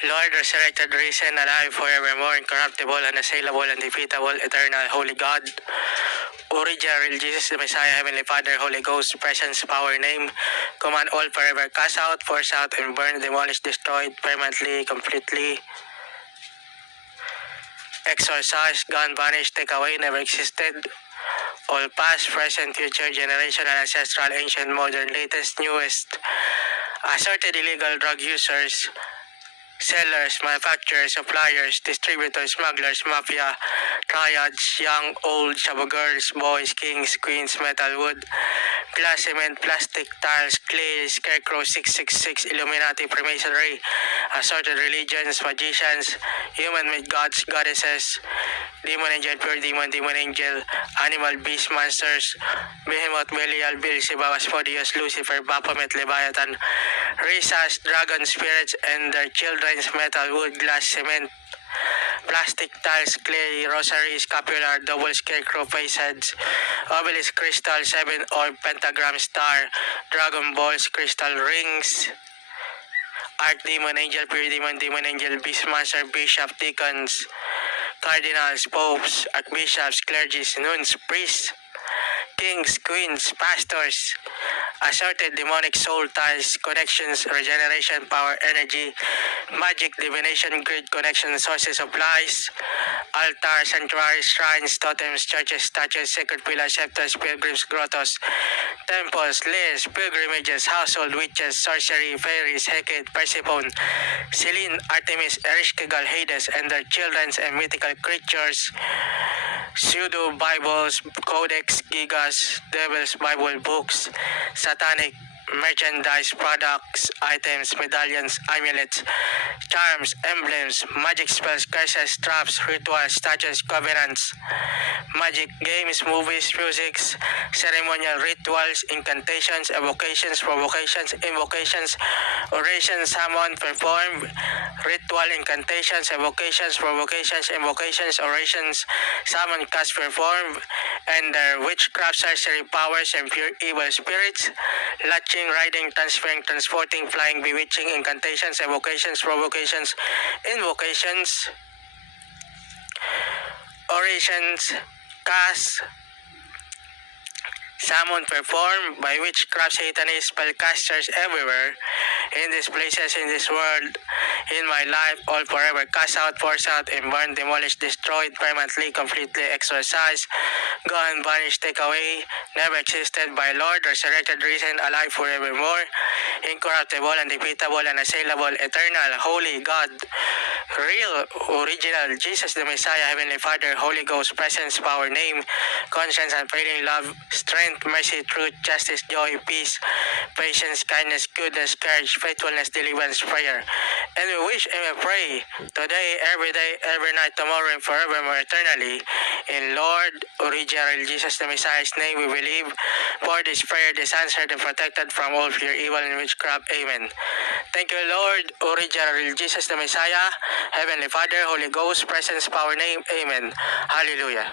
Lord, resurrected, risen, alive, forevermore, incorruptible, unassailable, undefeatable, eternal, holy God, original Jesus, the Messiah, Heavenly Father, Holy Ghost, presence, power, name, command all forever, cast out, force out, and burn, demolish, destroyed, permanently, completely, exorcise, gone, vanished, take away, never existed, all past, present, future, generational, ancestral, ancient, modern, latest, newest, assorted illegal drug users, sellers, manufacturers, suppliers, distributors, smugglers, mafia, triads, young, old, shabu girls, boys, kings, queens, metal, wood, glass, cement, plastic, tiles, clay, scarecrow, 666, Illuminati, Freemasonry, assorted religions, magicians, human-made gods, goddesses, demon angel, pure demon, demon angel, animal, beast, monsters, behemoth, Belial, Beelzebub, Asmodeus, Lucifer, Baphomet, Leviathan, Rhesus, dragon spirits, and their children's metal, wood, glass, cement, plastic, tiles, clay, rosary, scapular, double scarecrow, face heads, obelisk, crystal, 7 orb, pentagram, star, dragon balls, crystal rings, archdemon, angel, pure demon, demon angel, beast master, bishop, deacons, cardinals, popes, archbishops, clergies, nuns, priests, kings, queens, pastors, assorted demonic soul ties, connections, regeneration, power, energy, magic, divination, grid connection, sources of lies, altar, sanctuaries, shrines, totems, churches, statues, sacred pillars, scepters, pilgrims, grottos, temples, lists, pilgrimages, household witches, sorcery, fairies, Hecate, Persephone, Selene, Artemis, Ereshkigal, Hades, and their children and mythical creatures, pseudo Bibles, Codex, Gigas, Devil's Bible books, satanic merchandise, products, items, medallions, amulets, charms, emblems, magic spells, curses, traps, rituals, statues, covenants, magic games, movies, musics, ceremonial rituals, incantations, evocations, provocations, invocations, orations, summon, perform, ritual, incantations, evocations, provocations, invocations, orations, summon, cast, perform, and their witchcraft, sorcery powers, and pure evil spirits, latching, riding, transferring, transporting, flying, bewitching, incantations, evocations, provocations, invocations, orations, cast, summon, perform by witchcraft, satanists, spellcasters everywhere, in these places, in this world, in my life, all forever, cast out, force out, and burn, demolish, destroyed, permanently, completely, exorcised, gone, vanished, take away, never existed by Lord, resurrected, risen, alive forevermore, incorruptible, undefeatable, unassailable, eternal, holy God, real, original, Jesus the Messiah, Heavenly Father, Holy Ghost, presence, power, name, conscience, unfailing love, strength, mercy, truth, justice, joy, peace, patience, kindness, goodness, courage, faithfulness, deliverance, prayer. And we wish and we pray today, every day, every night, tomorrow, and forevermore, eternally. In Lord, original Jesus the Messiah's name, we believe. For this prayer, this answered and protected from all fear, evil, and witchcraft. Amen. Thank you, Lord, original Jesus the Messiah, Heavenly Father, Holy Ghost, presence, power, name. Amen. Hallelujah.